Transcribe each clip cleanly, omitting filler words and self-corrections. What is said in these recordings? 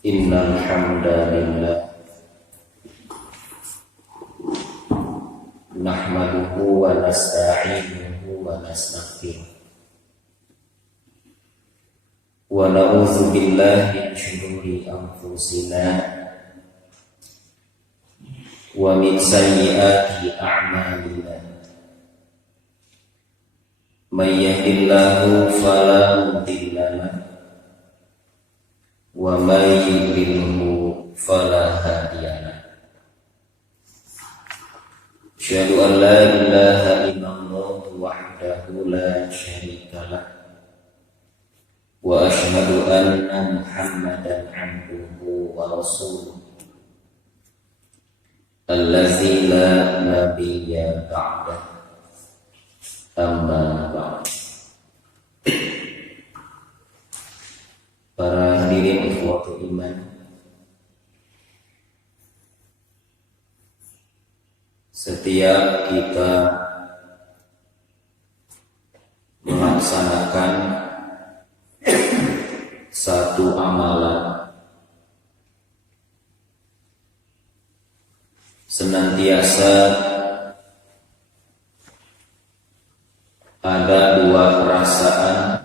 Innal hamdalillah nahmaduhu wa nasta'inuhu wa nastaghfiruh wa na'udzu billahi min shururi anfusina wa min sayyiati a'malina. May yahdihillahu fala mudilla lahu wa may yudlilhu fala hadiya lahu. Asyhadu an la ilaha illallah wahdahu la syarika lah wa asyhadu anna Muhammadan abduhu wa rasuluh allazi la nabiyya ba'dah. Amma ba'd. Para hadirin ikhwatul iman, setiap kita melaksanakan satu amalan, senantiasa ada dua perasaan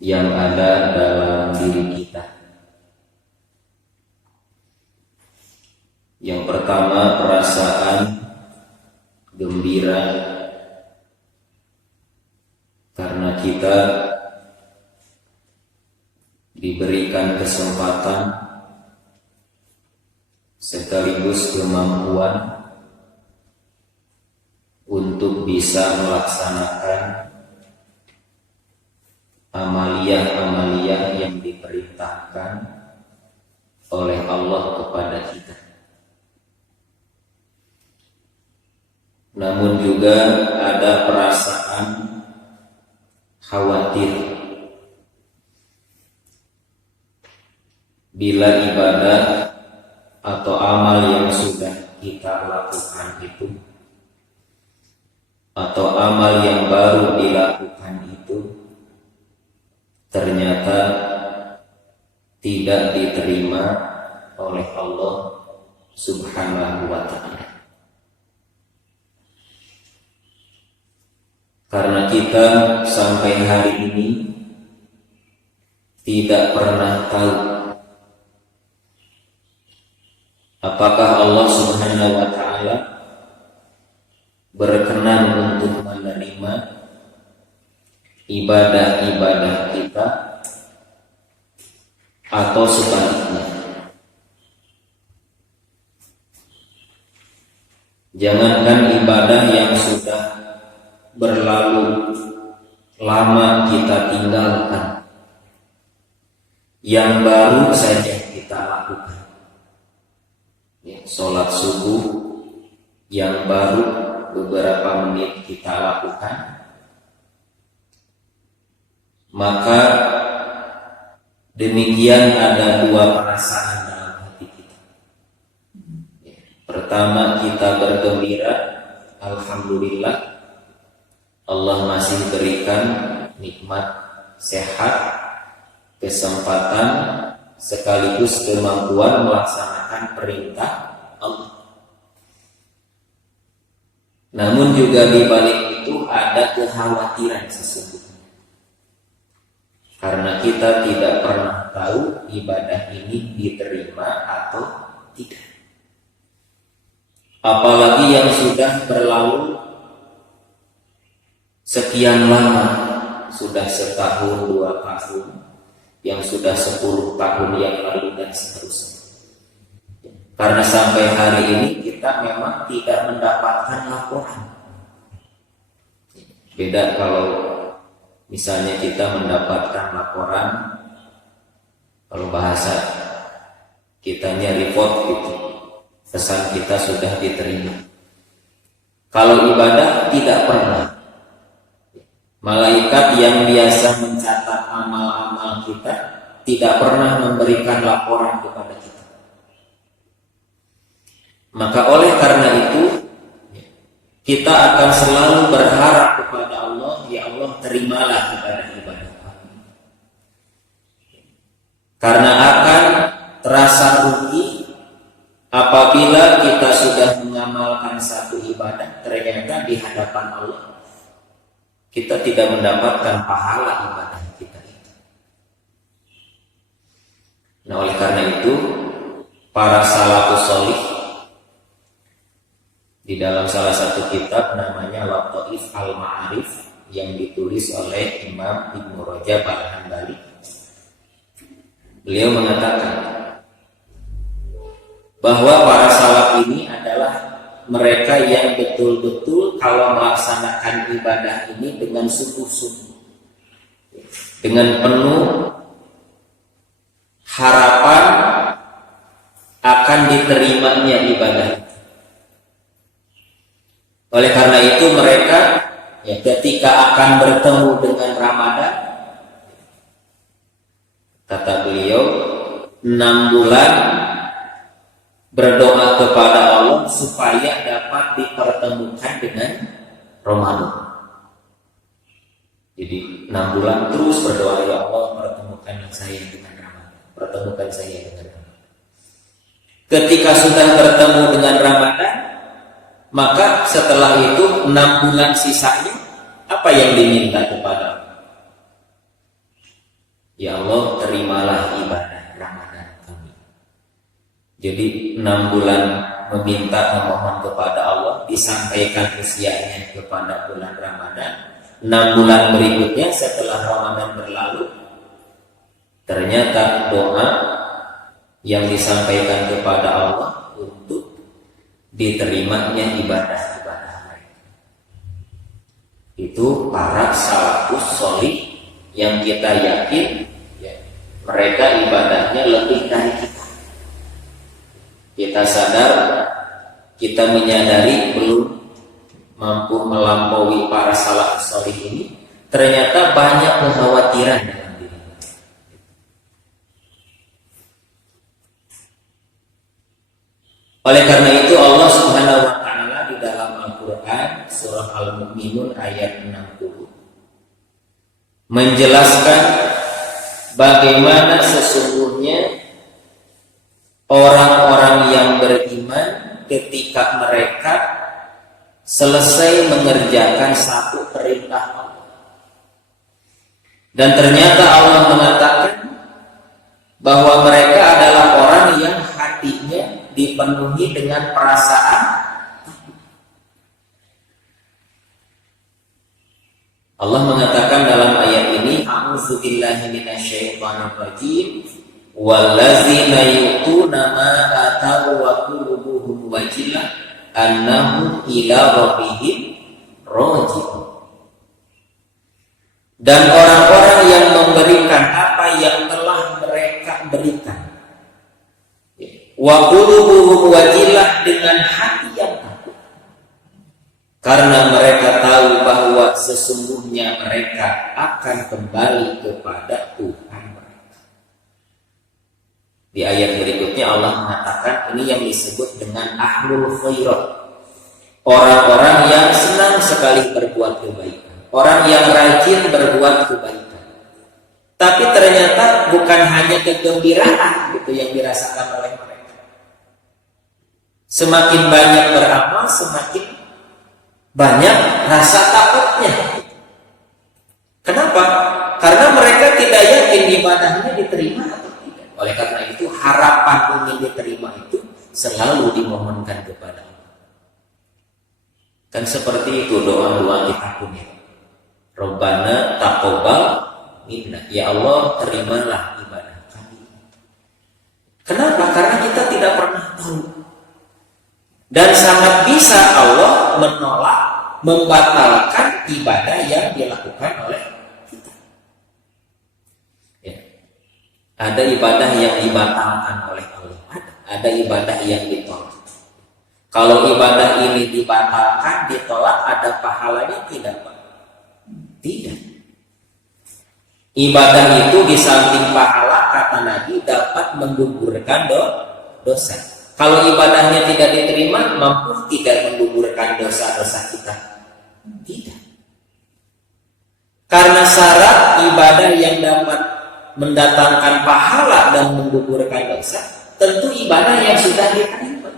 yang ada dalam diri kita. Yang pertama, perasaan gembira karena kita diberikan kesempatan sekaligus kemampuan untuk bisa melaksanakan amaliyah-amaliyah yang diperintahkan oleh Allah kepada kita. Namun juga ada perasaan khawatir bila ibadah atau amal yang sudah kita lakukan itu atau amal yang baru dilakukan itu ternyata tidak diterima oleh Allah Subhanahu wa ta'ala. Karena kita sampai hari ini tidak pernah tahu apakah Allah Subhanahu wa ta'ala berkenan untuk menerima ibadah-ibadah kita atau sebaliknya. Jangankan ibadah yang sudah berlalu lama kita tinggalkan, yang baru saja kita lakukan, sholat subuh yang baru beberapa menit kita lakukan, maka demikian ada dua perasaan dalam hati kita. Pertama, kita bergembira, alhamdulillah Allah masih berikan nikmat sehat, kesempatan sekaligus kemampuan melaksanakan perintah Allah. Namun juga di balik itu ada kekhawatiran sesungguhnya, karena kita tidak pernah tahu ibadah ini diterima atau tidak. Apalagi yang sudah berlalu sekian lama, sudah setahun, 2 tahun, yang sudah 10 tahun yang lalu dan seterusnya. Karena sampai hari ini kita memang tidak mendapatkan laporan. Beda kalau misalnya kita mendapatkan laporan, kalau bahasa kitanya report gitu, pesan kita sudah diterima. Kalau ibadah tidak pernah. Malaikat yang biasa mencatat amal-amal kita tidak pernah memberikan laporan kepada kita. Maka oleh karena itu kita akan selalu berharap kepada Allah, ya Allah terimalah ibadah-ibadah kami. Karena akan terasa rugi apabila kita sudah mengamalkan satu ibadah, ternyata di hadapan Allah kita tidak mendapatkan pahala ibadah kita itu. Nah, oleh karena itu para salafus sholih di dalam salah satu kitab namanya Lataif al-Ma'arif yang ditulis oleh Imam Ibnu Rajab al-Hambali, beliau mengatakan bahwa para salaf ini adalah mereka yang betul-betul kalau melaksanakan ibadah ini dengan sungguh-sungguh, dengan penuh harapan akan diterimanya ibadah. Oleh karena itu mereka ketika akan bertemu dengan Ramadan, kata beliau, 6 bulan berdoa kepada Allah supaya dapat dipertemukan dengan Ramadan. Jadi 6 bulan terus berdoa, ya Allah pertemukan saya dengan Ramadan, pertemukan saya dengan Ramadan. Ketika sudah bertemu dengan Ramadan, maka setelah itu 6 bulan sisanya apa yang diminta kepada Allah? Ya Allah, terimalah ibadah Ramadan kami. Jadi 6 bulan meminta, memohon kepada Allah, disampaikan usianya kepada bulan Ramadan. 6 bulan berikutnya setelah Ramadan berlalu, ternyata doa yang disampaikan kepada Allah untuk diterimanya ibadah-ibadah mereka. Itu para salafus sholih yang kita yakin mereka ibadahnya lebih dari kita. Kita sadar, kita menyadari belum mampu melampaui para salafus sholih ini. Ternyata banyak kekhawatiran dalam diri. Oleh karena itu Allah Subhanahu wa taala di dalam Al-Qur'an surah Al-Mu'minun ayat 60 menjelaskan bagaimana sesungguhnya orang-orang yang beriman ketika mereka selesai mengerjakan satu perintah Allah. Dan ternyata Allah mengatakan bahwa mereka adalah orang yang hatinya dipenuhi dengan perasaan. Allah mengatakan dalam ayat ini, a'udzu billahi minasyaitonir rajim, wallazina yu'tuna ma ataw wa qulubuhum wajilah annahum ila rabbihim raji'un. Dan orang-orang yang memberikan apa yang telah mereka berikan, wa qulubuhum wajilah, dengan hati yang takut, karena mereka tahu bahwa sesungguhnya mereka akan kembali kepada Tuhan mereka. Di ayat berikutnya Allah mengatakan, ini yang disebut dengan ahlul khairat, orang-orang yang senang sekali berbuat kebaikan, orang yang rajin berbuat kebaikan. Tapi ternyata bukan hanya kegembiraan gitu yang dirasakan oleh mereka. Semakin banyak beramal, semakin banyak rasa takutnya. Kenapa? Karena mereka tidak yakin ibadahnya diterima atau tidak. Oleh karena itu harapan ingin diterima itu selalu dimohonkan kepada Allah. Kan seperti itu doa-doa kita punya. Rabbana taqabbal minna, ya Allah terimalah ibadah kami. Kenapa? Karena kita tidak pernah tahu. Dan sangat bisa Allah menolak, membatalkan ibadah yang dilakukan oleh kita. Ya. Ada ibadah yang dibatalkan oleh Allah, ada ibadah yang ditolak. Kalau ibadah ini dibatalkan, ditolak, ada pahalanya tidak, Pak? Tidak. Ibadah itu di samping pahala, kata Nabi, dapat menggugurkan dosa. Kalau ibadahnya tidak diterima, mampu tidak menggugurkan dosa-dosa kita? Tidak. Karena syarat ibadah yang dapat mendatangkan pahala dan menggugurkan dosa, tentu ibadah yang sudah diterima.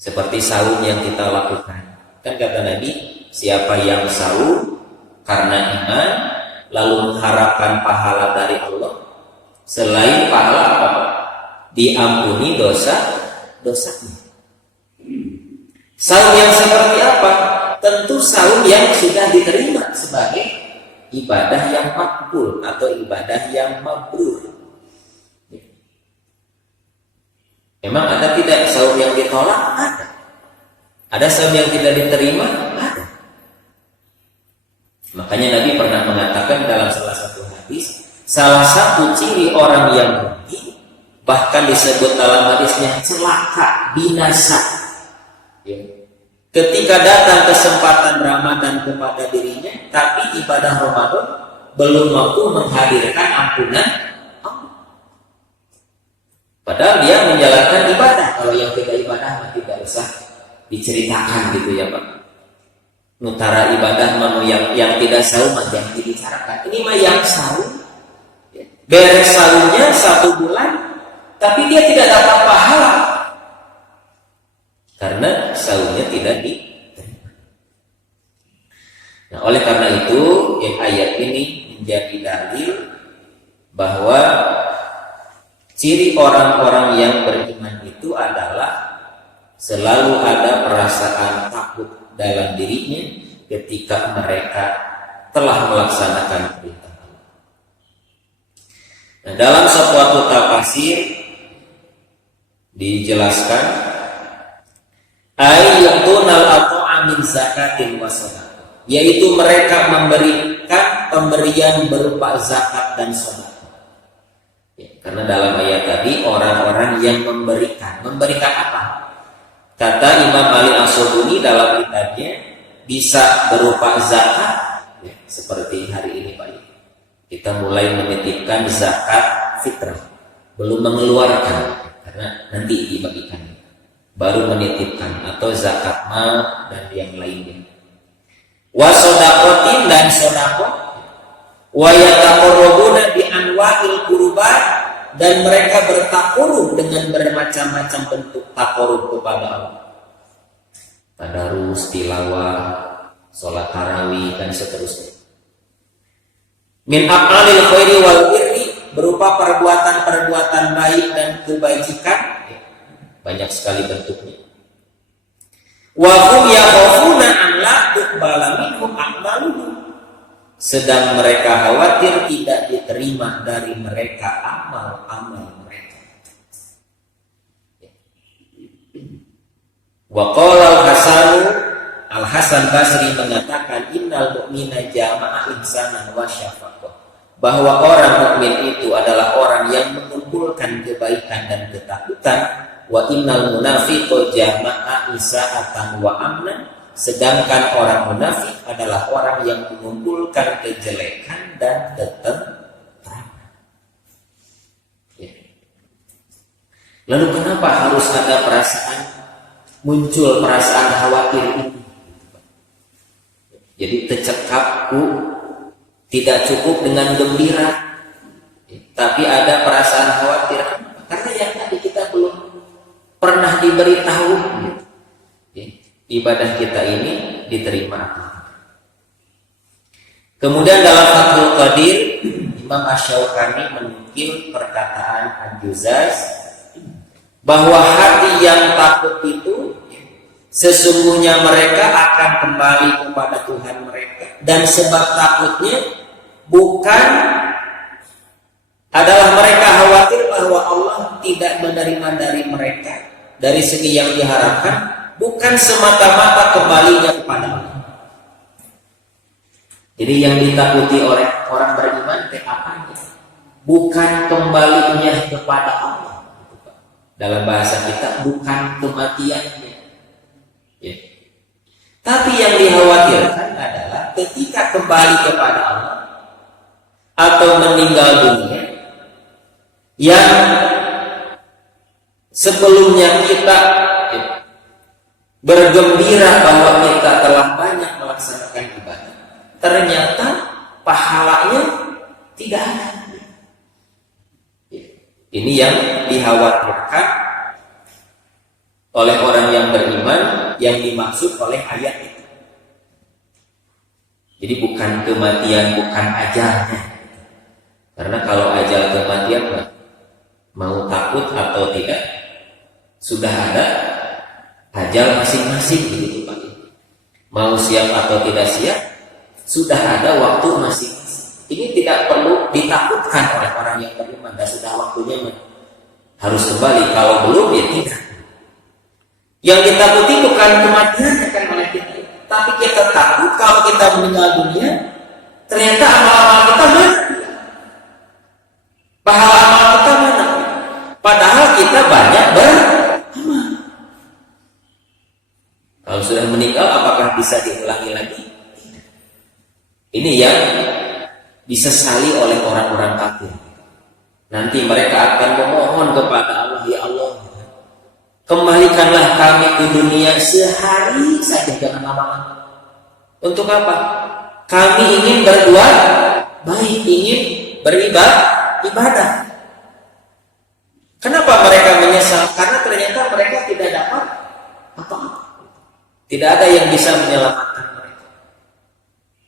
Seperti saum yang kita lakukan. Kan kata Nabi, siapa yang saum karena iman lalu mengharapkan pahala dari Allah, selain pahala apa? Diampuni dosa-dosanya. Saum yang seperti apa? Tentu saum yang sudah diterima sebagai ibadah yang makbul atau ibadah yang mabrur. Memang ada tidak saum yang ditolak? Ada. Ada saum yang tidak diterima? Ada. Makanya Nabi pernah mengatakan dalam salah satu hadis, salah satu ciri orang yang rugi, bahkan disebut dalam hadisnya celaka, binasa. Ya. Ketika datang kesempatan Ramadan kepada dirinya, tapi ibadah Ramadan belum mampu menghadirkan ampunan Allah. Padahal dia menjalankan ibadah. Kalau yang tidak ibadah tidak usah diceritakan gitu ya Pak. Nutara ibadah yang tidak saum yang dibicarakan. Ini mah yang saum. Beres saumnya 1 bulan, tapi dia tidak dapat pahala. Karena saumnya tidak diterima. Nah, oleh karena itu, ayat ini menjadi dalil bahwa ciri orang-orang yang beriman itu adalah selalu ada perasaan takut dalam dirinya ketika mereka telah melaksanakan perintah Allah. Nah, dalam suatu tafsir dijelaskan ayyutunal at'a min zakatin wa shadaqah, yaitu mereka memberikan pemberian berupa zakat dan sedekah. Ya, karena dalam ayat tadi orang-orang yang memberikan apa? Kata Imam Ali As-Subuni dalam kitabnya bisa berupa zakat, ya, seperti hari ini Pak. Kita mulai menitipkan zakat fitrah, belum mengeluarkan karena nanti dibagikan. Baru menitipkan atau zakat mal dan yang lainnya. Wa shadaqatin dan sedekah, wa yataqarrabuna bi anwa'il qurbat, dan mereka bertakarub dengan bermacam-macam bentuk takarub kepada Allah. Tadarus, tilawah, salat tarawih dan seterusnya. Min aqalil khairi wal birri, berupa perbuatan-perbuatan baik dan kebajikan. Banyak sekali bentuknya. Wa hum yakhafuna an la tuqbala minhum a'maluhum, sedang mereka khawatir tidak diterima dari mereka amal-amal mereka. Wa qala Al-Hasan Basri mengatakan innal mu'mina jama'a insanan wa syafaqah, bahwa orang mukmin itu adalah orang yang mengumpulkan kebaikan dan ketakutan. Wa innal munafiqa jama'a isa'atan wa amnan, sedangkan orang munafik adalah orang yang mengumpulkan kejelekan dan ketentraman. Ya. Lalu kenapa harus ada muncul perasaan khawatir ini? Jadi tercekapku tidak cukup dengan gembira, tapi ada perasaan khawatir. Karena yang tadi kita belum pernah diberitahu ibadah kita ini diterima. Kemudian dalam Fathul Qadir, Imam Asy-Syaukani menukil perkataan Al-Juzaz bahwa hati yang takut itu sesungguhnya mereka akan kembali kepada Tuhan mereka, dan sebab takutnya bukan adalah mereka khawatir bahwa Allah tidak menerima dari mereka dari segi yang diharapkan, bukan semata-mata kembalinya kepada Allah. Jadi yang ditakuti oleh orang beriman itu apanya? Bukan kembalinya kepada Allah. Dalam bahasa kita bukan kematiannya. Ya. Tapi yang dikhawatirkan adalah ketika kembali kepada Allah atau meninggal dunia, yang sebelumnya kita bergembira bahwa kita telah banyak melaksanakan ibadah, ternyata pahalanya Ini yang dikhawatirkan oleh orang yang beriman, yang dimaksud oleh ayat itu. Jadi bukan kematian, bukan ajalnya. Karena kalau ajal kematian, mau takut atau tidak, sudah ada ajal masing-masing begitu Pak. Mau siap atau tidak siap, sudah ada waktu masing-masing. Ini tidak perlu ditakutkan oleh orang yang beriman. Dan sudah waktunya harus kembali. Kalau belum, ya tidak. Yang ditakuti bukan kematian kan oleh kita, tapi kita takut kalau kita meninggal dunia, ternyata amal-amal kita mana? Pahala amal kita mana? Padahal kita banyak beramal. Kalau sudah meninggal, apakah bisa diulangi lagi? Ini yang disesali oleh orang-orang kafir. Nanti mereka akan memohon kepada Allah, ya Allah, kembalikanlah kami ke dunia sehari saja, jangan lama-lama. Untuk apa? Kami ingin berbuat baik, ingin beribadah. Kenapa mereka menyesal? Karena ternyata mereka tidak dapat apa-apa. Tidak ada yang bisa menyelamatkan mereka.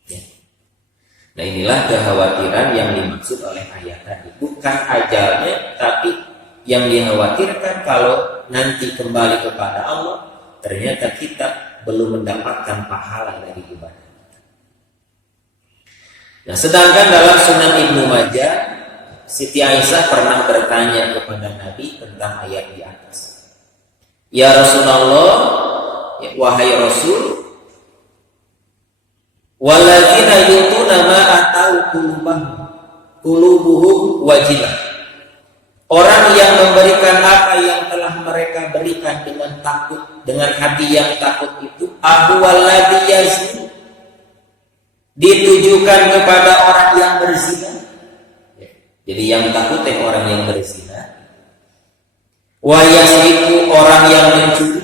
Ya. Nah, inilah kekhawatiran yang dimaksud oleh ayat tadi. Bukan ajalnya, tapi yang dikhawatirkan kalau nanti kembali kepada Allah, ternyata kita belum mendapatkan pahala dari ibadah. Nah, sedangkan dalam Sunan Ibnu Majah, Siti Aisyah pernah bertanya kepada Nabi tentang ayat di atas. Ya Rasulullah, ya, wahai Rasul, walladzina yutuna ma atau qulubuhum wajilah. Orang yang memberikan apa yang telah mereka berikan dengan takut, dengan hati yang takut itu, ahwaladhi yazni, ditujukan kepada orang yang berzina. Jadi yang takut orang yang berzina. Wa yasriku, orang yang mencuri.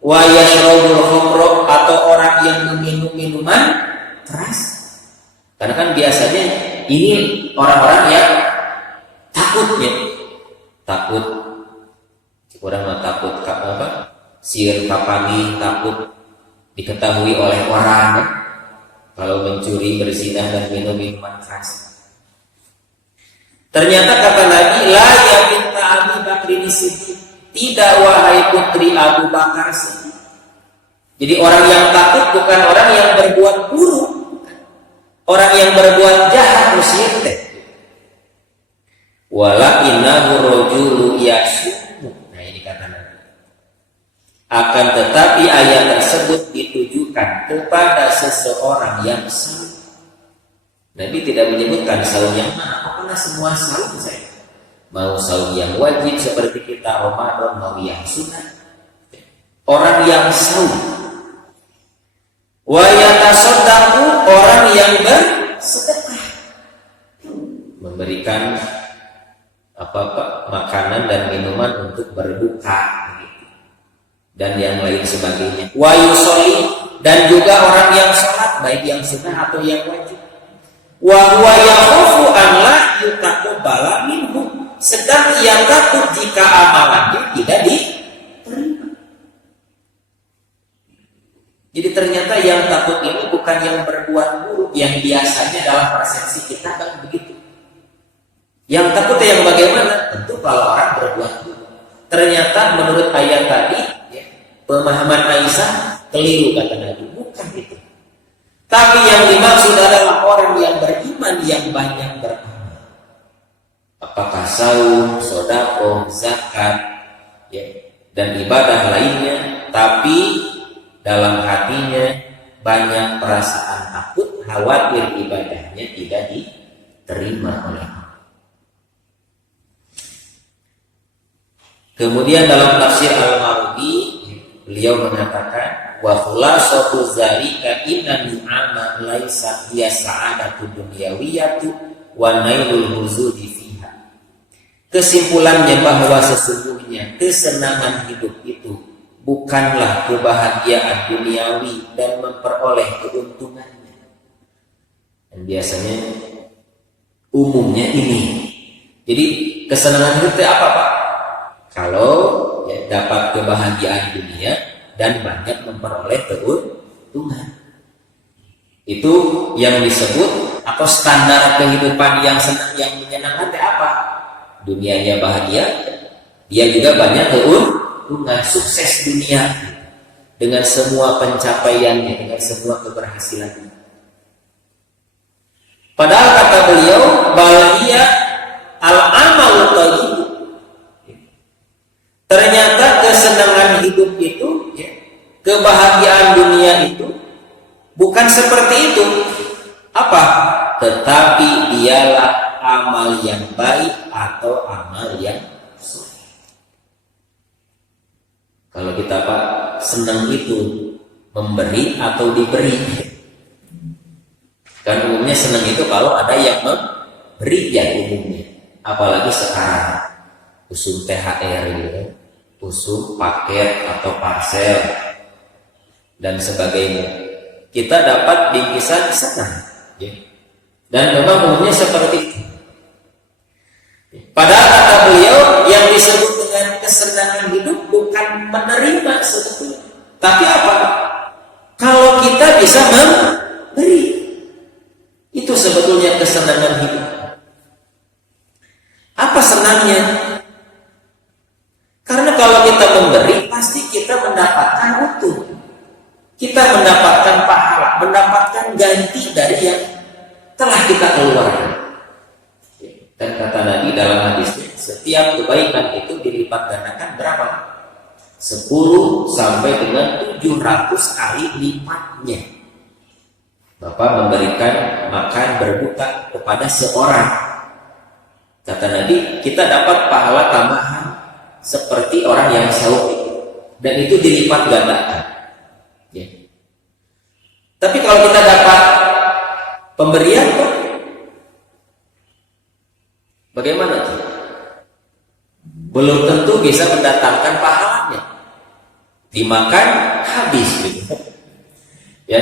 Wa yashrabul khamra, atau orang yang meminum minuman keras. Karena kan biasanya ini orang-orang yang takutnya, takut kurang takut apa? Sihir kapagi, takut diketahui oleh orang kalau mencuri, berzina dan minum minuman keras. Ternyata kata Nabi, la ya binta Abi Bakrin Siddiq, tidak wahai putri Abu Bakar Siddiq. Jadi orang yang takut bukan orang yang berbuat buruk, orang yang berbuat jahat, musyrik. Wala innahu rajulu yasumu. Nah, ini kata Nabi. Akan tetapi ayat tersebut ditujukan kepada seseorang yang saum. Nabi tidak menyebutkan saum yang mana, pokoknya semua saum saya. Mau saum yang wajib seperti kita Ramadan, mau yang sunat. Orang yang saum. Wa yatasaddaqu, orang yang bersedekah. Memberikan apa-apa makanan dan minuman untuk berbuka dan yang lain sebagainya. Wa yusolli, dan juga orang yang sholat, baik yang sunnah atau yang wajib. Wa huwa yakhafu an la yutaqabbala minhu, sedang ia takut jika amalannya tidak diterima. Jadi ternyata yang takut ini bukan yang berbuat buruk, yang biasanya dalam persepsi kita kan begitu. Yang takut yang bagaimana? Tentu kalau orang berbuat buruk. Ternyata menurut ayat tadi, ya, pemahaman Aisyah keliru kata Nabi, bukan itu. Tapi yang dimaksud adalah orang yang beriman yang banyak beramal. Apakah saum, sedekah, zakat, ya, dan ibadah lainnya, tapi dalam hatinya banyak perasaan takut, khawatir ibadahnya tidak diterima oleh Allah. Kemudian dalam tafsir Al-Mawardi, beliau mengatakan, wa khulasatu zalika inna ni'ama laisa hiya sa'adatu dunyawiyatu wa nailul huzudi fiha. Kesimpulannya bahwa sesungguhnya kesenangan hidup itu bukanlah kebahagiaan duniawi dan memperoleh keuntungannya. Dan biasanya umumnya ini. Jadi kesenangan hidup itu apa Pak? Kalau ya, dapat kebahagiaan dunia dan banyak memperoleh keuntungan. Itu yang disebut atau standar kehidupan yang senang, yang menyenangkan itu apa? Dunianya bahagia, dia juga banyak keuntungan, sukses dunia dengan semua pencapaiannya, dengan semua keberhasilannya. Padahal kata beliau, bahagia al-amalu thayyib. Ternyata kesenangan hidup itu, ya, kebahagiaan dunia itu bukan seperti itu. Apa? Tetapi dialah amal yang baik atau amal yang soleh. Kalau kita Pak senang itu memberi atau diberi. Kan umumnya senang itu kalau ada yang memberi ya umumnya. Apalagi sekarang usul THR gitu, usul paket atau parcel dan sebagainya. Kita dapat bingkisan senang, ya. Dan memang umumnya seperti itu. Padahal kata beliau yang disebut dengan kesenangan hidup bukan menerima sebetulnya, tapi apa? Kalau kita bisa memberi, itu sebetulnya kesenangan hidup. Apa senangnya? Karena kalau kita memberi, pasti kita mendapatkan utuh. Kita mendapatkan pahala, mendapatkan ganti dari yang telah kita keluarkan. Dan kata Nabi dalam hadisnya, setiap kebaikan itu dilipat gandakan berapa? 10 sampai dengan 700 kali lipatnya. Bapak memberikan makan berbuka kepada seorang. Kata Nabi, kita dapat pahala tambahan seperti orang yang sahur itu. Dan itu dilipat gandakan. Ya. Tapi kalau kita dapat pemberian, bagaimana tuh? Belum tentu bisa mendatangkan pahalanya. Dimakan habis gitu. Ya.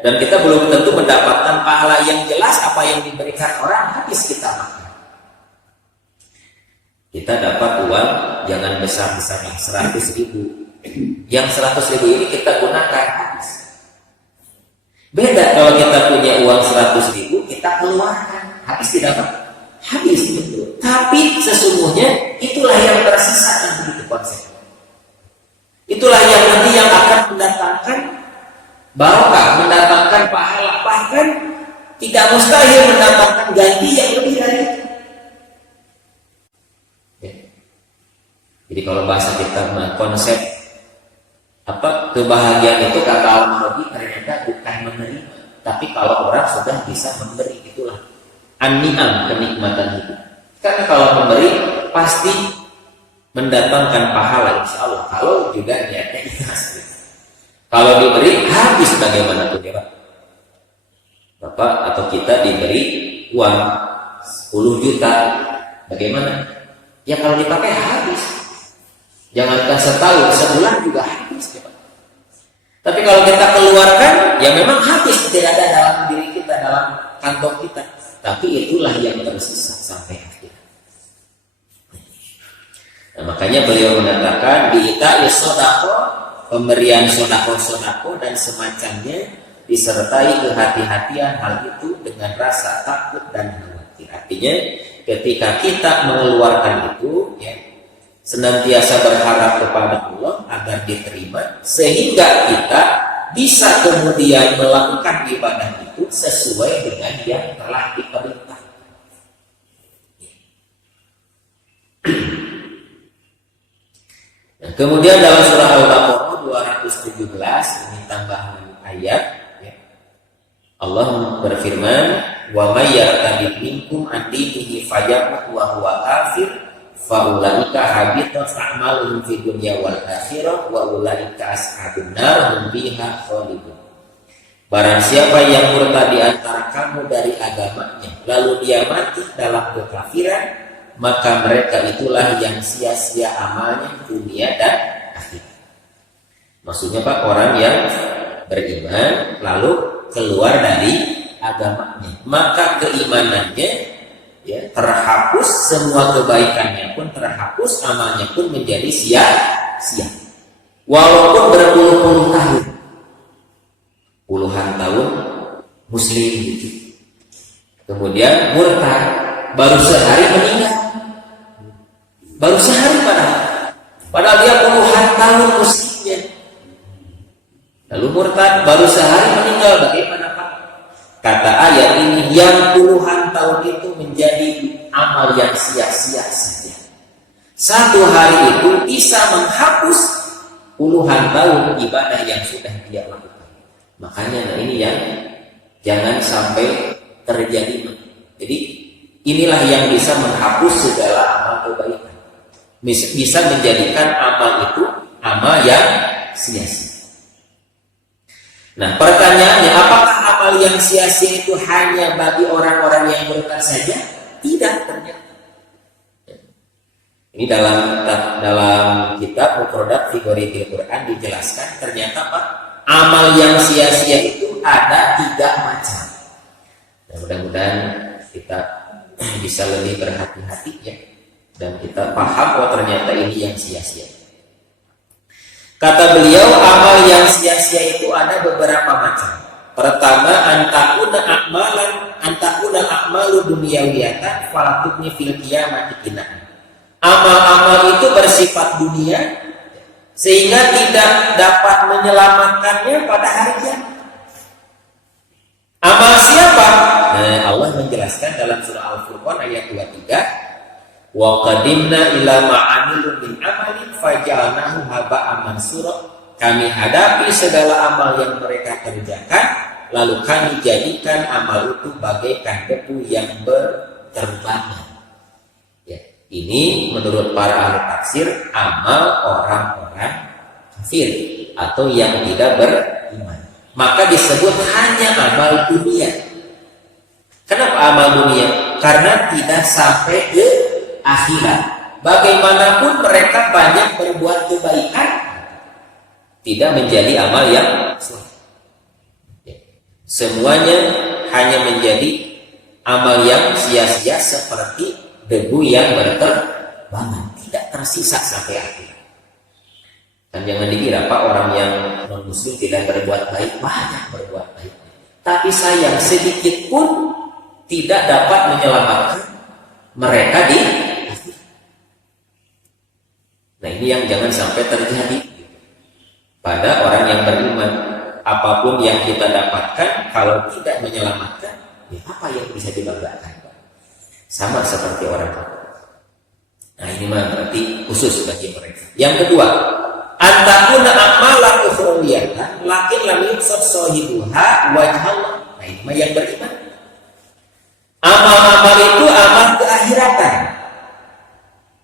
Dan kita belum tentu mendapatkan pahala yang jelas. Apa yang diberikan orang habis kita makan. Kita dapat uang jangan besar-besarnya 100.000. Yang 100.000 ini kita gunakan habis. Beda kalau kita punya uang 100.000 kita keluarkan habis, tidak apa? Habis betul. Tapi sesungguhnya itulah yang tersisa, yang begitu konsepnya. Itulah yang nanti yang akan mendatangkan barokah, mendatangkan pahala, bahkan tidak mustahil mendatangkan ganti yang lebih dari itu. Ya. Jadi kalau bahasa kita konsep apa kebahagiaan itu kata Al-Marabi ternyata bukan menerima, tapi kalau orang sudah bisa memberi, itulah an-ni'am, kenikmatan hidup. Karena kalau memberi pasti mendatangkan pahala insya Allah, kalau juga niatnya ikhlas. Kalau diberi habis bagaimana tuh ya Pak? Bapak atau kita diberi uang 10 juta, bagaimana? Ya kalau dipakai habis. Jangankan setahun, sebulan juga habis ya Pak. Tapi kalau kita keluarkan, ya memang habis, tidak ada dalam diri kita, dalam kantong kita. Tapi itulah yang tersisa sampai akhir. Nah, makanya beliau mengatakan diita sodako, pemberian sodako dan semacamnya disertai kehati-hatian hal itu dengan rasa takut dan khawatir. Artinya ketika kita mengeluarkan itu, ya, senantiasa berharap kepada Allah agar diterima, sehingga kita bisa kemudian melakukan ibadah itu sesuai dengan yang telah diperintahkan. Nah, kemudian dalam surah Al-Baqarah 217 ini tambahan ayat, ya, Allah berfirman, wa may yartadid minkum an dinihi fayamut wa huwa kafir faulaika habitat a'maluhum fid dunya wal akhirah wa ulaika ashabun nar hum fiha khalidun. Barang siapa yang murtad di antara kamu dari agamanya lalu dia mati dalam kekafiran, maka mereka itulah yang sia-sia amalnya dunia dan akhirat. Maksudnya Pak, orang yang beriman lalu keluar dari agamanya, maka keimanannya ya, terhapus semua kebaikannya pun terhapus, amalnya pun menjadi sia-sia. Walaupun berpuluh-puluh tahun, puluhan tahun muslim gitu. Kemudian murtad, baru sehari meninggal. Baru sehari padahal dia puluhan tahun muslimnya. Lalu murtad, baru sehari meninggal. Bagaimana Pak? Kata ayat ini, yang puluhan tahun itu menjadi amal yang sia-sia saja. Satu hari itu bisa menghapus puluhan tahun ibadah yang sudah dia lakukan. Makanya ini yang jangan sampai terjadi. Jadi inilah yang bisa menghapus segala amal kebaikan. Bisa menjadikan amal itu amal yang sia-sia. Nah, pertanyaannya, apakah amal yang sia-sia itu hanya bagi orang-orang yang murtad saja? Tidak, ternyata. Ini dalam kitab Mufradat fi Gharibul Quran dijelaskan, ternyata Pak, amal yang sia-sia itu ada 3 macam. Nah, mudah-mudahan kita bisa lebih berhati-hati ya, dan kita paham bahwa ternyata ini yang sia-sia. Kata beliau, amal yang sia-sia itu ada beberapa macam. Pertama, antakuna a'malu dunyawiyatan falatubni fil qiyamati kina. Amal-amal itu bersifat dunia sehingga tidak dapat menyelamatkannya pada hari kiamat. Amal siapa? Nah, Allah menjelaskan dalam surah Al-Furqan ayat 23, wa qadimna ila ma'amilu min amalin faja'alnahu haba'an mansura. Kami hadapi segala amal yang mereka kerjakan, lalu kami jadikan amal itu bagaikan debu yang berterbangan. Ya, ini menurut para ahli tafsir amal orang-orang kafir atau yang tidak beriman. Maka disebut hanya amal dunia. Kenapa amal dunia? Karena tidak sampai ke akhirat. Bagaimanapun mereka banyak berbuat kebaikan, tidak menjadi amal yang soleh. Semuanya hanya menjadi amal yang sia-sia seperti debu yang berterbangan, tidak tersisa sampai akhir. Dan jangan dikira Pak, orang yang non-muslim tidak berbuat baik, banyak berbuat baik, tapi sayang sedikit pun tidak dapat menyelamatkan mereka di akhir. Nah, ini yang jangan sampai terjadi pada orang yang beriman. Apapun yang kita dapatkan, kalau tidak menyelamatkan, ya apa yang bisa dibanggakan? Sama seperti orang kafir. Nah, ini mah berarti khusus bagi mereka. Yang kedua, antakuna a'malan ukhriyatan lakin lam yuqsad sahibuha wajhallah. Nah, ini mah yang beriman. Amal-amal itu amal keakhiratan.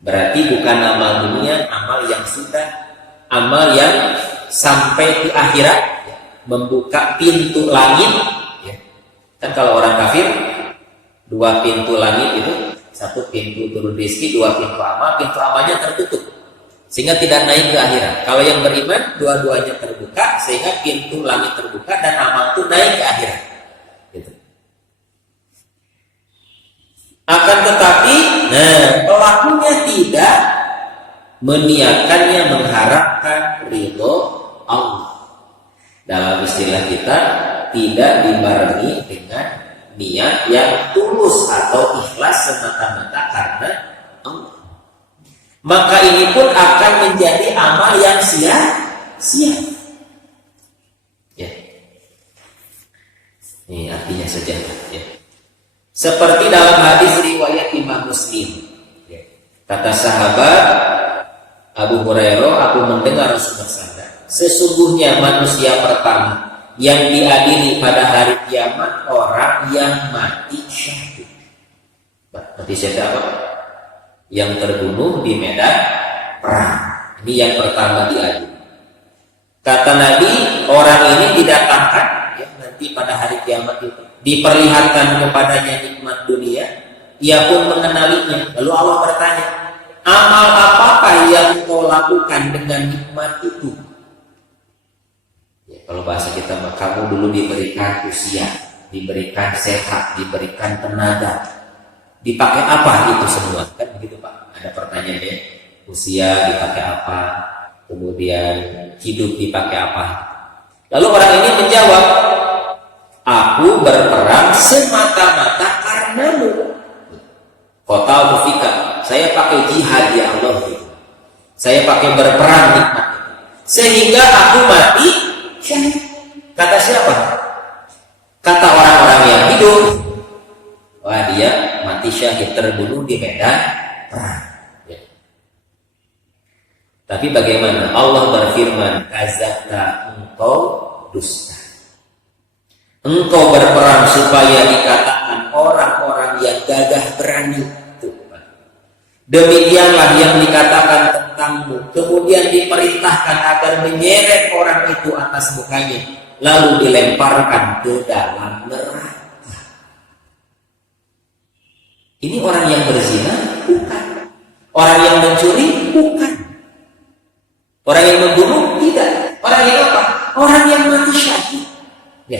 Berarti bukan amal dunia, amal yang sudah, amal yang sampai ke akhirat, membuka pintu langit. Ya. Kan kalau orang kafir, 2 pintu langit itu, 1 pintu turun rezeki, 2 pintu amal, pintu amalnya tertutup sehingga tidak naik ke akhirat. Kalau yang beriman, dua-duanya terbuka sehingga pintu langit terbuka dan amal itu naik ke akhirat. Gitu. Akan tetapi, pelakunya tidak meniatkannya mengharapkan ridho Allah. Dalam istilah kita, tidak dibarengi dengan niat yang tulus atau ikhlas semata-mata karena Allah. Maka ini pun akan menjadi amal yang sia-sia. Ya. Ini artinya saja. Ya. Seperti dalam hadis riwayat Imam Muslim. Ya. Kata sahabat Abu Hurairah, aku mendengar Rasulullah bersabda, sesungguhnya manusia pertama yang diadili pada hari kiamat orang yang mati syahid. Mati syahid apa? Yang terbunuh di medan perang. Ini yang pertama diadili. Kata Nabi, orang ini didatangkan ya, nanti pada hari kiamat itu, diperlihatkan kepadanya nikmat dunia, ia pun mengenalinya. Lalu Allah bertanya, amal apakah yang kau lakukan dengan nikmat itu? Ya, kalau bahasa kita, kamu dulu diberikan usia, diberikan sehat, diberikan tenaga, dipakai apa itu semua? Kan begitu Pak. Ada pertanyaannya, usia dipakai apa? Kemudian hidup dipakai apa? Lalu orang ini menjawab, aku berperang semata-mata karenamu. Qatal mufika, saya pakai jihad ya Allah gitu. Saya pakai berperang nikmat. Sehingga aku mati syahid. Kata siapa? Kata orang-orang yang hidup. Wah, dia mati syahid, terbunuh di medan perang. Ya. Tapi bagaimana? Allah berfirman, kazabta, engkau dusta. Engkau berperang supaya dikatakan orang-orang yang gagah berani. Demikianlah yang dikatakan tentangmu. Kemudian diperintahkan agar menyeret orang itu atas mukanya, lalu dilemparkan ke dalam neraka. Ini orang yang berzina? Bukan. Orang yang mencuri? Bukan. Orang yang membunuh? Tidak. Orang yang apa? Orang yang mati syahid. Ya.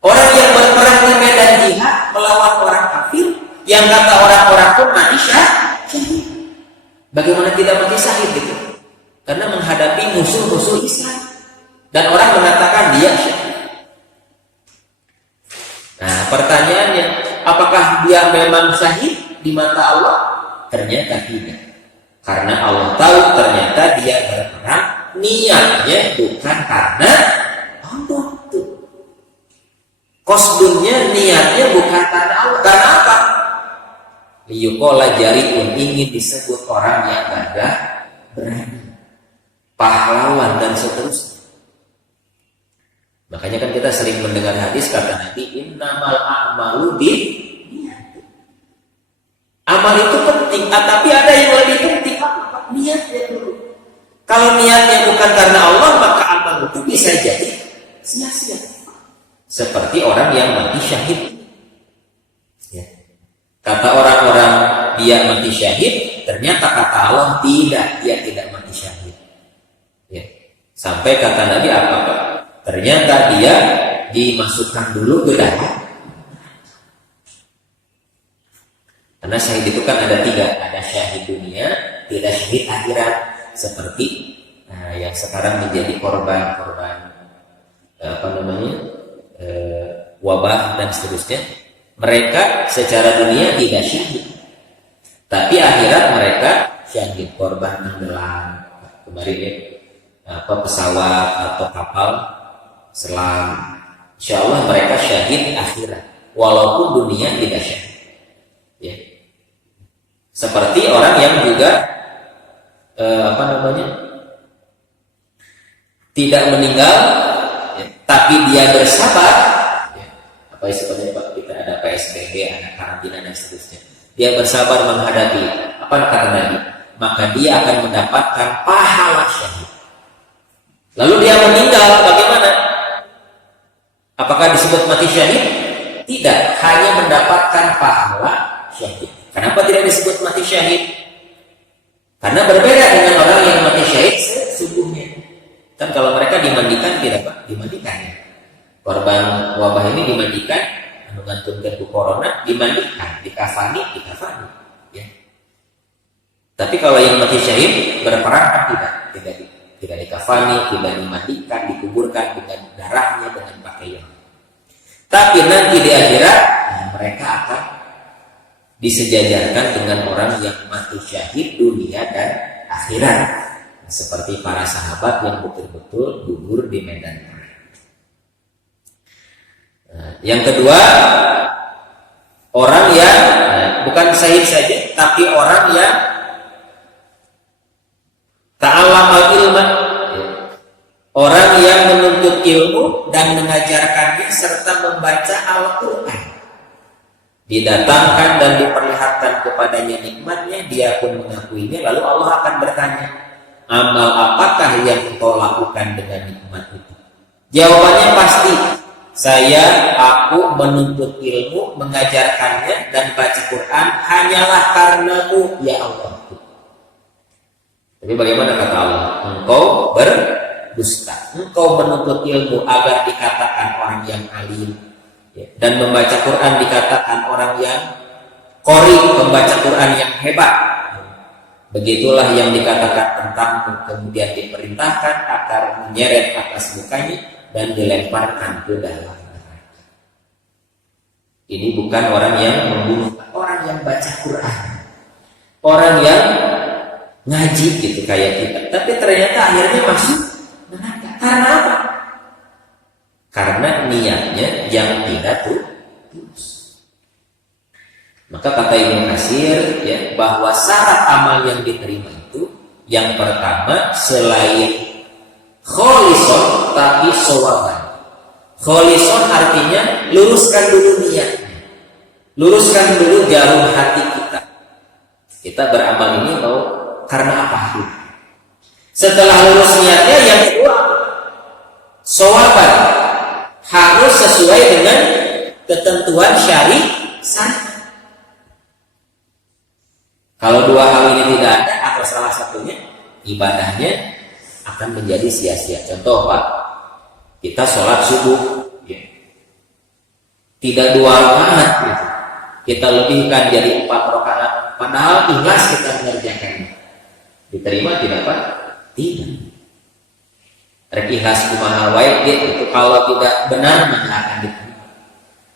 Orang yang berperang di medan jihad melawan orang kafir, yang kata orang-orang pun mati syahid. Bagaimana tidak mati syahid gitu? Karena menghadapi musuh-musuh Islam. Dan orang mengatakan dia syahid. Nah, pertanyaannya, apakah dia memang syahid di mata Allah? Ternyata tidak. Karena Allah tahu ternyata dia berperang niatnya bukan karena Allah. Kosdunnya, niatnya bukan karena Allah. Karena apa? Liyukola jariun, ingin disebut orang yang gagah berani, pahlawan dan seterusnya. Makanya kan kita sering mendengar hadis kata Nabi, innamal a'malu binniyat. Amal itu penting, tapi ada yang lebih penting, apa? Niatnya dulu. Kalau niatnya bukan karena Allah, maka amal itu bisa jadi sia-sia. Seperti orang yang mati syahid. Ya. Kata orang-orang dia mati syahid, ternyata kata Allah tidak, dia tidak mati syahid. Ya. Sampai kata Nabi apa-apa? Ternyata dia dimasukkan dulu ke dalam. Karena syahid itu kan ada tiga, ada syahid dunia, tidak syahid akhirat. Seperti yang sekarang menjadi korban wabah dan seterusnya. Mereka secara dunia tidak syahid, tapi akhirat mereka syahid, korban tenggelam kemarin ya, pesawat atau kapal selam. Insya Allah mereka syahid akhirat, walaupun dunia tidak syahid. Ya. Seperti orang yang juga tidak meninggal, ya, tapi dia bersabar. Ya. Apa istilahnya Pak? Kita ada PSBB, ada karantina dan seterusnya. Dia bersabar menghadapi apa kata Nabi? Maka dia akan mendapatkan pahala syahid. Lalu dia meninggal, bagaimana? Apakah disebut mati syahid? Tidak, hanya mendapatkan pahala syahid. Kenapa tidak disebut mati syahid? Karena berbeda dengan orang yang mati syahid sesungguhnya. Kan kalau mereka dimandikan tidak Pak? Dimandikan ya. Korban wabah ini dimandikan, mengantunkan ke corona, dimandikan, dikafani. Ya. Tapi kalau yang mati syahid berperang kan tidak dikafani, tidak dimandikan, dikuburkan dengan darahnya, dengan pakaian. Tapi nanti di akhirat mereka akan disejajarkan dengan orang yang mati syahid dunia dan akhirat, seperti para sahabat yang betul-betul gugur di medan perang. Yang kedua, orang yang bukan syahid saja, tapi orang yang ta'allamal ilma, orang yang menuntut ilmu dan mengajarkannya serta membaca Al-Quran. Didatangkan dan diperlihatkan kepadanya nikmatnya, dia pun mengakuinya. Lalu Allah akan bertanya, amal apakah yang engkau lakukan dengan nikmat itu? Jawabannya pasti, aku menuntut ilmu, mengajarkannya dan baca Quran hanyalah karenamu ya Allah. Tapi bagaimana kata Allah? Engkau berdusta. Engkau menuntut ilmu agar dikatakan orang yang alim, dan membaca Quran dikatakan orang yang qori, pembaca Quran yang hebat. Begitulah yang dikatakan tentang kemudian diperintahkan agar menyeret atas mukanya dan dilemparkan ke dalam neraka. Ini bukan orang yang membunuh, orang yang baca Quran, orang yang ngaji gitu kayak kita, tapi ternyata akhirnya masuk neraka. Karena apa? Karena niatnya yang tidak tulus. Maka kata Ibnu Katsir ya, bahwa syarat amal yang diterima itu yang pertama selain kholison tapi shawaban. Kholison artinya luruskan dulu niatnya, luruskan dulu jarum hati kita. Kita beramal ini mau karena apa? Setelah lurus niatnya, yang kedua shawaban, harus sesuai dengan ketentuan syariat. Kalau dua hal ini tidak ada atau salah satunya, ibadahnya akan menjadi sia-sia. Contoh Pak, kita sholat subuh ya, tidak 2 rakaat gitu. Kita lebihkan jadi 4 rakaat, padahal ikhlas kita mengerjakannya. Diterima tidak Pak? Tidak. Rek ikhlas kumaha wae gitu, kalau tidak benar maka akan diterima.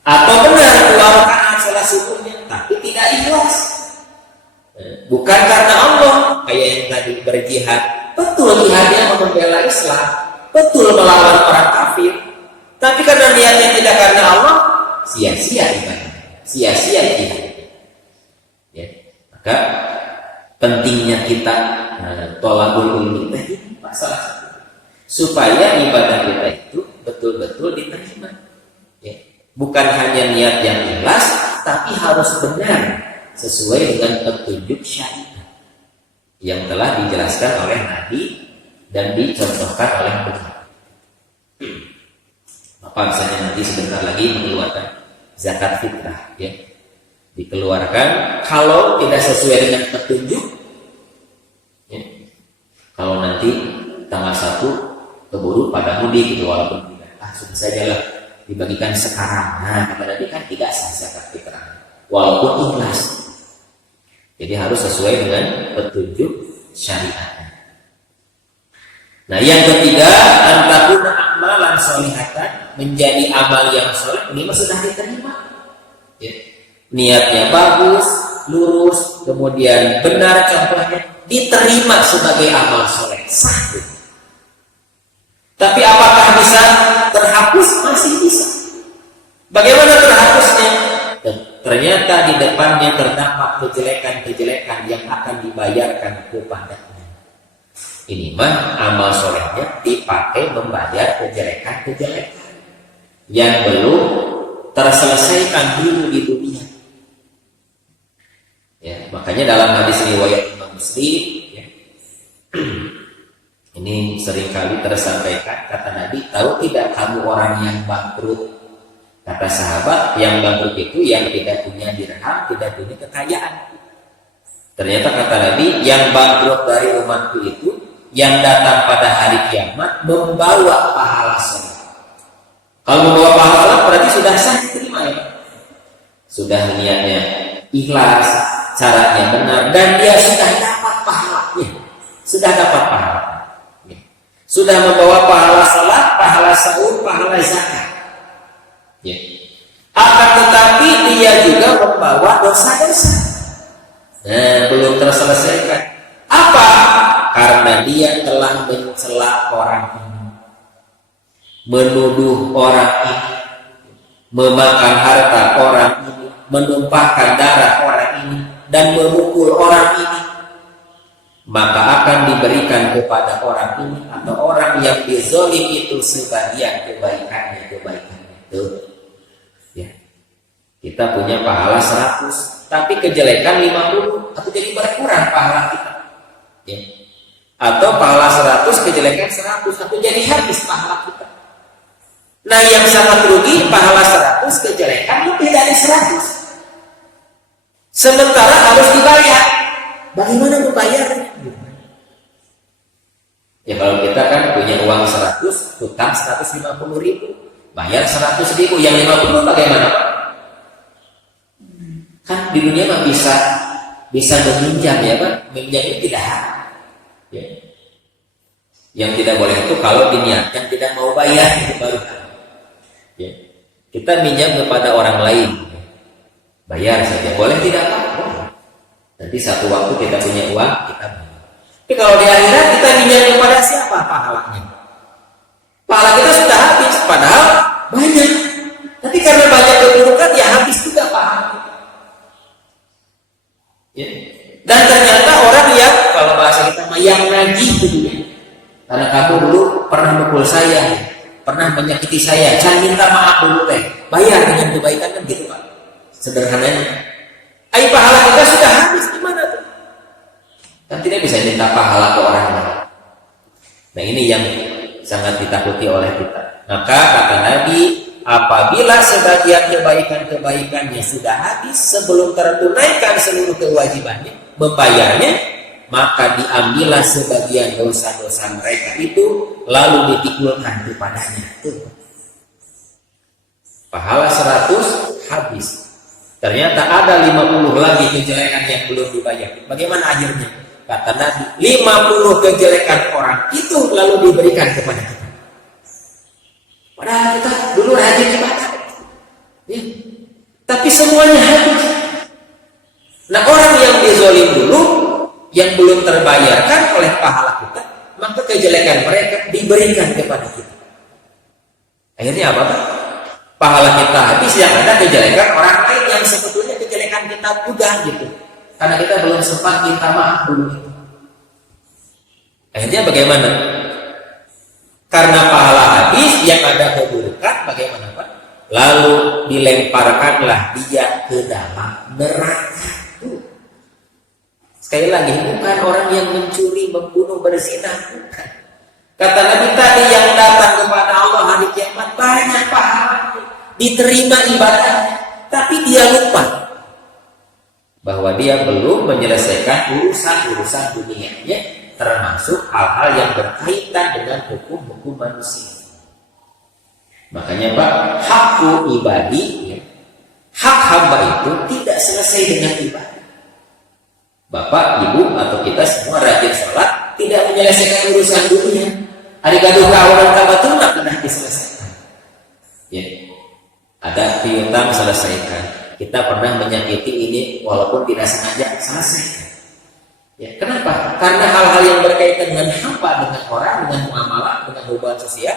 Atau benar 2 rakaat sholat subuhnya tapi tidak ikhlas. Bukan karena Allah, kayak yang tadi berjihad, betul jihadnya membela Islam, betul melawan orang kafir, tapi karena niatnya tidak karena Allah, sia-sia ibadah, sia-sia jihad. Ya, maka pentingnya kita tolabul ilmi tadi salah satu, supaya ibadah kita itu betul-betul diterima. Ya, bukan hanya niat yang ikhlas, tapi harus benar sesuai dengan petunjuk syariat yang telah dijelaskan oleh Nabi dan dicontohkan oleh Quran. Maka misalnya nanti sebentar lagi mengeluarkan zakat fitrah, ya, dikeluarkan kalau tidak sesuai dengan petunjuk. Ya. Kalau nanti tanggal 1 keburu pada mudik gitu, walaupun tidak, sudah sajalah dibagikan sekarang. Nah, kata Nabi kan tidak sah zakat fitrah, walaupun ikhlas. Jadi harus sesuai dengan petunjuk syariat. Nah, yang ketiga, antakuna amalan sholihatan, menjadi amal yang soleh. Ini sudah diterima. Ya. Niatnya bagus, lurus, kemudian benar contohnya, diterima sebagai amal soleh. Sah. Tapi apakah bisa terhapus? Masih bisa. Bagaimana terhapusnya? Ternyata di depannya terdapat kejelekan-kejelekan yang akan dibayarkan kepadanya. Ini mah amal solehnya dipakai membayar kejelekan-kejelekan yang belum terselesaikan dulu di dunia. Ya, makanya dalam hadis riwayat Imam Muslim, ya, ini seringkali tersampaikan, kata Nabi, tahu tidak kamu orang yang bangkrut? Kata sahabat, yang bangkrut itu yang tidak punya dirham, tidak punya kekayaan. Ternyata kata Nabi, yang bangkrut dari umatku itu yang datang pada hari kiamat membawa pahala sholat. Kalau membawa pahala sholat berarti sudah sah diterima ya. Sudah niatnya ikhlas, caranya benar, dan dia sudah dapat pahalanya. Sudah dapat pahala. Sudah membawa pahala sholat, pahala sahur, pahala zakat. Ya. Akan tetapi dia juga membawa dosa-dosa. Nah, belum terselesaikan. Apa? Karena dia telah mencela orang ini, menuduh orang ini, memakan harta orang ini, menumpahkan darah orang ini, dan memukul orang ini. Maka akan diberikan kepada orang ini atau orang yang dizolim itu sebagian kebaikannya itu. Ya. Kita punya pahala 100, tapi kejelekan 50, atau jadi berkurang pahala kita. Ya. Atau pahala 100, kejelekan 100, atau jadi habis pahala kita. Nah, yang sangat rugi pahala 100, kejelekan lebih dari 100. Sementara harus dibayar. Bagaimana membayarnya? Ya kalau kita kan punya uang 100, hutang 150.000. Bayar 100.000, yang 50 bagaimana? Kan di dunia mah bisa meminjam ya Pak, meminjam itu tidak haram. Ya. Yang tidak boleh itu kalau diniatkan tidak mau bayar itu baru haram. Ya. Kita minjam kepada orang lain, bayar saja, boleh tidak Pak? Boleh. Nanti satu waktu kita punya uang, kita bayar. Tapi kalau di akhirat kita minjam kepada siapa pahalanya? Pahala kita sudah habis, padahal banyak. Tapi karena banyak keburukan, ya habis juga pahala kita. Ya. Dan ternyata orang yang, kalau bahasa kita yang nagih gitu ya. Karena kamu dulu pernah mukul saya, pernah menyakiti saya, jangan minta maaf dulu teh. Bayar dengan kebaikan kan gitu Pak. Sederhananya. Ayo pahala kita sudah habis, gimana tuh? Kan tidak bisa minta pahala ke orang lain. Nah ini yang sangat ditakuti oleh kita. Maka kata Nabi, apabila sebagian kebaikan-kebaikannya sudah habis sebelum tertunaikan seluruh kewajibannya, membayarnya, maka diambillah sebagian dosa-dosa mereka itu lalu dipikulkan kepadanya. Pahala 100 habis. Ternyata ada 50 lagi kejelekan yang belum dibayar. Bagaimana akhirnya? Kata Nabi, 50 kejelekan orang itu lalu diberikan kepada kita. Padahal kita dulu rajin ibadah. Ya. Tapi semuanya habis. Nah orang yang dizolim dulu, yang belum terbayarkan oleh pahala kita, maka kejelekan mereka diberikan kepada kita. Akhirnya apa Pak? Pahala kita habis, yang ada kejelekan orang lain yang sebetulnya kejelekan kita juga gitu. Karena kita belum sempat minta maaf dulu. Akhirnya bagaimana? Karena pahala habis, yang ada keburukan, bagaimana Pak? Lalu dilemparkanlah dia ke dalam neraka. Sekali lagi, bukan orang yang mencuri, membunuh, berzina, bukan. Kata Nabi tadi, yang datang kepada Allah hari kiamat banyak pahala, diterima ibadahnya, tapi dia lupa bahwa dia belum menyelesaikan urusan-urusan dunianya, termasuk hal-hal yang berkaitan dengan hukum-hukum manusia. Makanya Pak, hakku ibadi, ya, hak hamba itu tidak selesai dengan ibadah. Bapak, ibu, atau kita semua rajin sholat, tidak menyelesaikan urusan dunia. Hari gaduh kawan kabatun pernah diselesaikan. Ya, ada piutang selesaikan. Kita pernah menyakiti ini walaupun tidak sengaja selesai. Ya, kenapa? Karena hal-hal yang berkaitan dengan hamba, dengan orang, dengan muamalah, dengan hubungan sosial,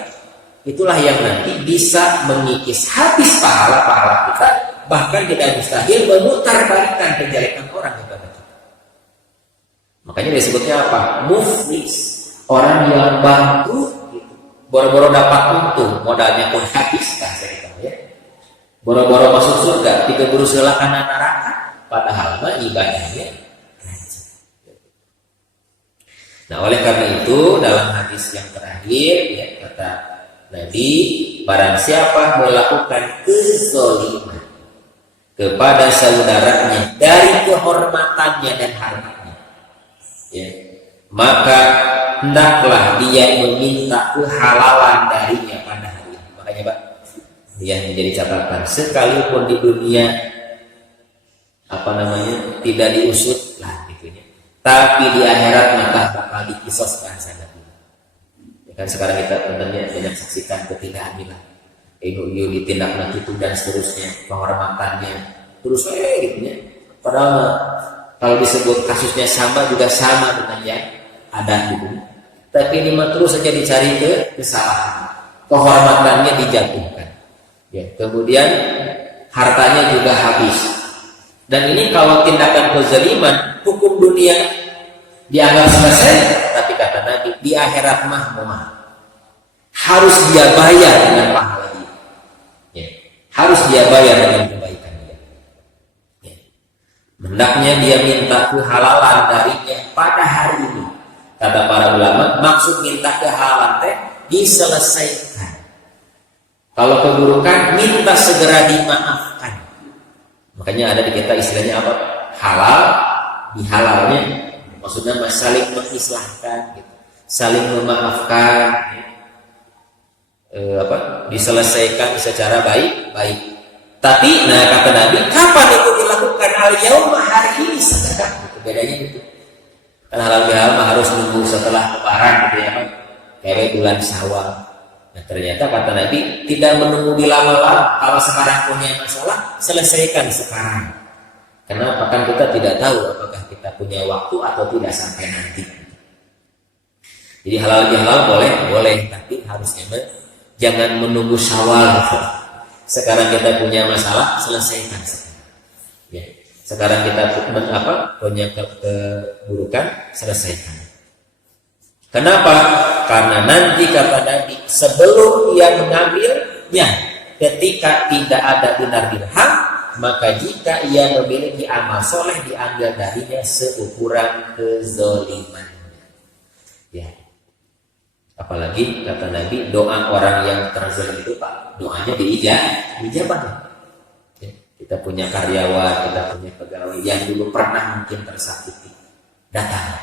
itulah yang nanti bisa mengikis habis pahala-pahala kita, bahkan tidak mustahil memutarbalikkan kejelekan orang kepada kita. Makanya disebutnya apa? Muflis, orang yang bangkrut, gitu. Boro-boro dapat untung, modalnya pun habis, kan saya tahu ya. Boro-boro masuk surga, dikeburu silakan neraka, padahal mah ibadahnya. Nah, oleh karena itu dalam hadis yang terakhir ya, kata Nabi, barang siapa melakukan kezaliman kepada saudaranya dari kehormatannya dan hartanya, ya, maka hendaklah dia meminta kehalalan darinya pada hari ini. Makanya Pak, dia menjadi catatan, sekalipun di dunia tidak diusut lah gitunya, tapi di akhirat maka bakal dikisoskan sana. Ya kan sekarang kita tentunya banyak saksikan ketidakadilan, ibu ditindak itu dan seterusnya, penghormatannya terus gitunya. Padahal kalau disebut kasusnya sama juga sama dengan yang ada gitu. Tapi ini mah terus saja dicari kesalahan, kehormatannya dijatuhkan. Ya, kemudian hartanya juga habis. Dan ini kalau tindakan kezaliman, hukum dunia dianggap selesai, tapi kata Nabi di akhirat mah harus dia bayar dengan pahala dia. Ya, harus dia bayar dengan kebaikan dia. Ya. Hendaknya dia minta kehalalan darinya pada hari ini. Kata para ulama, maksud minta kehalalan teh diselesaikan. Kalau keburukan minta segera dimaafkan. Makanya ada di kita istilahnya apa? Halal dihalalnya. Maksudnya saling mengislahkan, gitu. Saling memaafkan, diselesaikan secara baik-baik. Tapi, nah kata Nabi, kapan itu dilakukan? Al-yauma, hari ini sekarang. Bedanya itu. Karena halal bihalal harus nunggu setelah lebaran gitu ya kan. Kayak bulan Syawal. Nah ternyata kata Nabi tidak menunggu lama-lama. Kalau sekarang punya masalah, selesaikan sekarang. Kenapa? Kan kita tidak tahu apakah kita punya waktu atau tidak sampai nanti. Jadi halal bihalal boleh, tapi harusnya jangan menunggu Syawal. Sekarang kita punya masalah, selesaikan sekarang. Ya. Sekarang kita punya keburukan, selesaikan. Kenapa? Karena nanti kata Nabi, sebelum ia mengambilnya, ketika tidak ada dinar dirham, maka jika ia memiliki amal soleh diambil darinya seukuran kezaliman. Ya. Apalagi kata Nabi, doa orang yang terzalim itu Pak, doanya diijabah. Ya. Kita punya karyawan, kita punya pegawai yang dulu pernah mungkin tersakiti, datang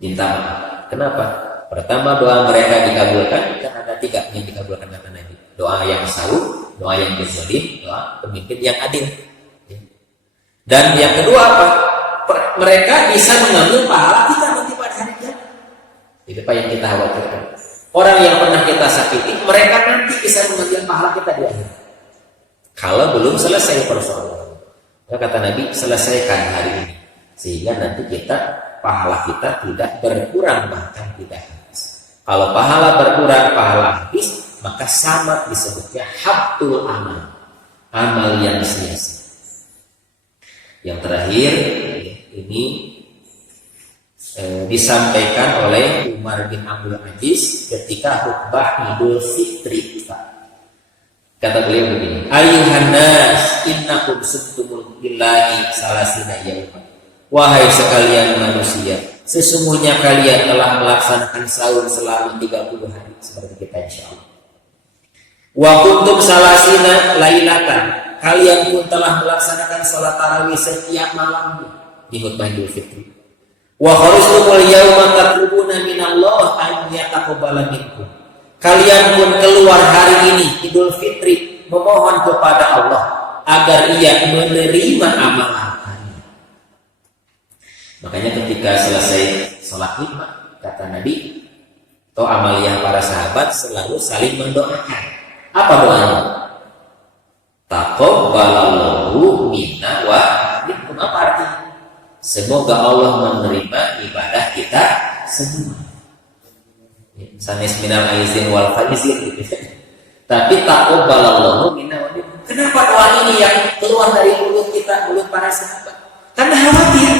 minta maaf. Kenapa? Pertama, doa mereka dikabulkan. Kan ada 3 yang dikabulkan kata Nabi. Doa yang saur, doa yang berzalim, doa pemimpin yang adil. Ya. Dan yang kedua apa? Mereka bisa mengambil pahala kita nanti pada hari kiamat. Itu Pak yang kita khawatirkan. Orang yang pernah kita sakiti, mereka nanti bisa mengambil pahala kita di akhir. Kalau belum selesai persoalan. Kata Nabi, selesaikan hari ini. Sehingga nanti pahala kita tidak berkurang, bahkan tidak habis. Kalau pahala berkurang, pahala habis, maka sama disebutnya habtul amal. Amal yang sia-sia. Yang terakhir, ini disampaikan oleh Umar bin Abdul Aziz ketika khutbah Idul Fitri. Kata beliau begini, Ayuhan nas, innakum subtumul billahi salasina yawman. Wahai sekalian manusia, sesungguhnya kalian telah melaksanakan sahur selama 30 hari seperti kita insyaallah. Wa kuntum salasina lailatan, kalian pun telah melaksanakan salat tarawih setiap malam di khutbah Idul Fitri. Wa kharajtumul yauma tatlubuna minallah an yataqabbala minkum. Kalian pun keluar hari ini Idul Fitri memohon kepada Allah agar Ia menerima amalan kalian. Makanya ketika selesai sholat lima, kata Nabi, atau amaliyah para sahabat selalu saling mendoakan. Apa doanya? Taqabbalallahu minna wa minkum. Apa artinya? Semoga Allah menerima ibadah kita semua. Sanes minal aizin wal faizin gitu. Tapi taqabbalallahu minna wa minkum. Kenapa doa ini yang keluar dari mulut kita, mulut para sahabat? Karena khawatir.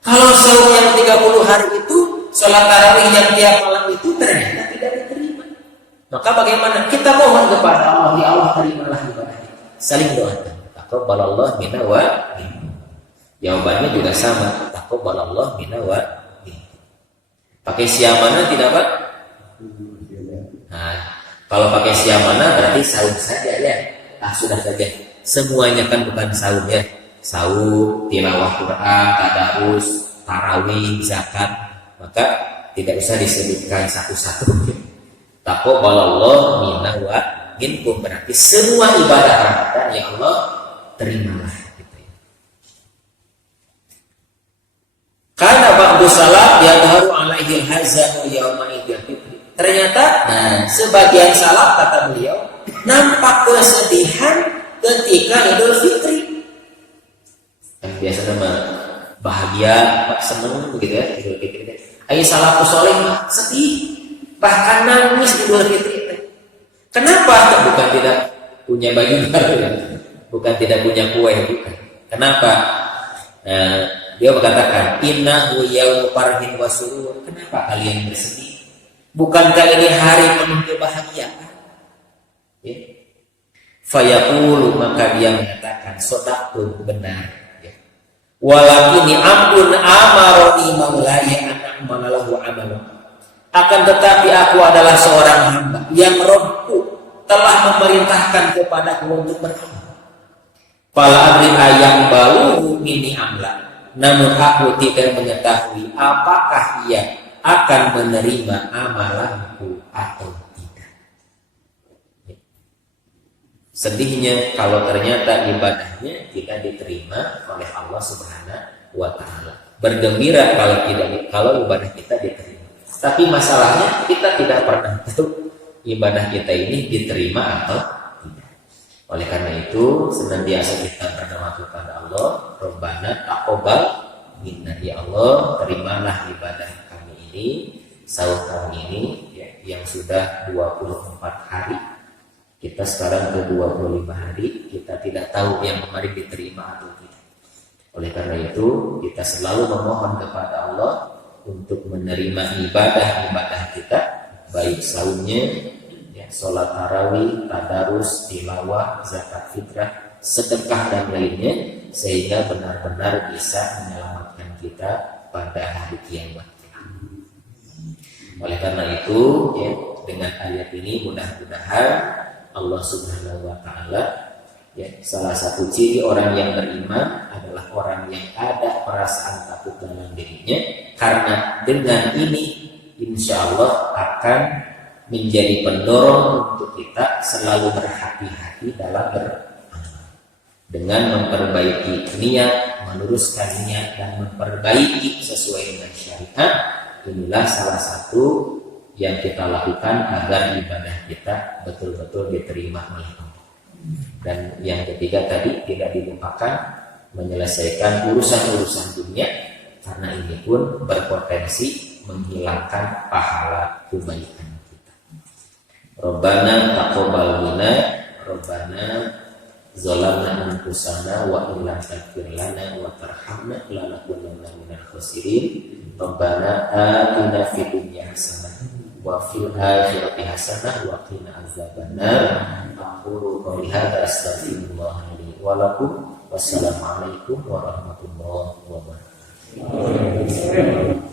Kalau saum yang 30 hari itu, sholat tarawih yang tiap malam itu ternyata tidak diterima. Maka bagaimana? Kita mohon kepada Allah, ya Allah terimalah ibadah kita. Saling doakan. Taqabbalallahu minna wa minkum. Jawabannya juga sama. Taqabbalallahu minna wa minkum. Pakai siamana tidak Pak? Nah, kalau pakai siamana berarti saum saja ya. Nah, sudah saja. Semuanya kan bukan saum ya. Saum, tilawah Quran, tadarus, tarawih, zakat, maka tidak usah disebutkan satu-satu. Taqabbalallahu minna wa minkum berarti semua ibadah Ramadan ya Allah terimalah gitu ya. Karena ba'du salaf yadharu alaihi al-hazanu yauma idul fitri. Ternyata sebagian salaf kata beliau nampak kesedihan ketika Idul Fitri. Kan biasa nama bahagia, senang begitu ya Idul Fitri. Ayo salafus saleh sedih, bahkan nangis Idul Fitri. Kenapa? Bukan tidak punya baju baru, ya. Bukan tidak punya kue, bukan. Kenapa? Dia berkatakan, innahu yaumu farhin wa surur. Kenapa kalian bersedih? Bukankah ini hari penuh kebahagiaan? Ya. Fayaqulu, maka dia mengatakan, sodaqtu, benar. Ya. Walakini ampun amaroni maulaya an'amanalahu amalu. Akan tetapi aku adalah seorang hamba yang Rabbku telah memerintahkan kepadaku untuk beramal. Fala adri ayam baluhu mini amla. Namun aku tidak mengetahui apakah ia akan menerima amalanku atau tidak. Sedihnya kalau ternyata ibadahnya tidak diterima oleh Allah Subhanahu wa taala. Bergembira kalau ibadah kita diterima. Tapi masalahnya kita tidak pernah tahu ibadah kita ini diterima atau tidak. Oleh karena itu senantiasa kita berdoa kepada Allah, Rabbana taqabbal minna, ya Allah terimalah ibadah kami ini, sahur kami ini ya, yang sudah 24 hari. Kita sekarang ke 25 hari, kita tidak tahu yang kemarin diterima atau tidak. Oleh karena itu, kita selalu memohon kepada Allah untuk menerima ibadah-ibadah kita, baik saumnya, ya, sholat tarawih, tadarus, tilawah, zakat fitrah, sedekah dan lainnya, sehingga benar-benar bisa menyelamatkan kita pada hari kiamat. Oleh karena itu, ya, dengan ayat ini mudah-mudahan Allah Subhanahu wa taala, ya, salah satu ciri orang yang beriman adalah orang yang ada perasaan takut dalam dirinya, karena dengan ini insya Allah akan menjadi pendorong untuk kita selalu berhati-hati dalam beramal, dengan memperbaiki niat, meluruskan niat dan memperbaiki sesuai dengan syariat. Inilah salah satu yang kita lakukan agar ibadah kita betul-betul diterima oleh Allah. Dan yang ketiga tadi, tidak dilupakan menyelesaikan urusan-urusan dunia, karena ini pun berpotensi menghilangkan pahala kebaikan kita. Rabbana taqabbal minna, Rabbana zalamna anfusana wa illam taghfir lana wa tarhamna lanakunanna minal khasirin. Rabbana atina fid dunya hasanah wa fil akhirati hasanah wa qina azabannar. Aqulu qouli hadza astaghfirullah li wa lakum. Wassalamualaikum warahmatullahi wabarakatuh.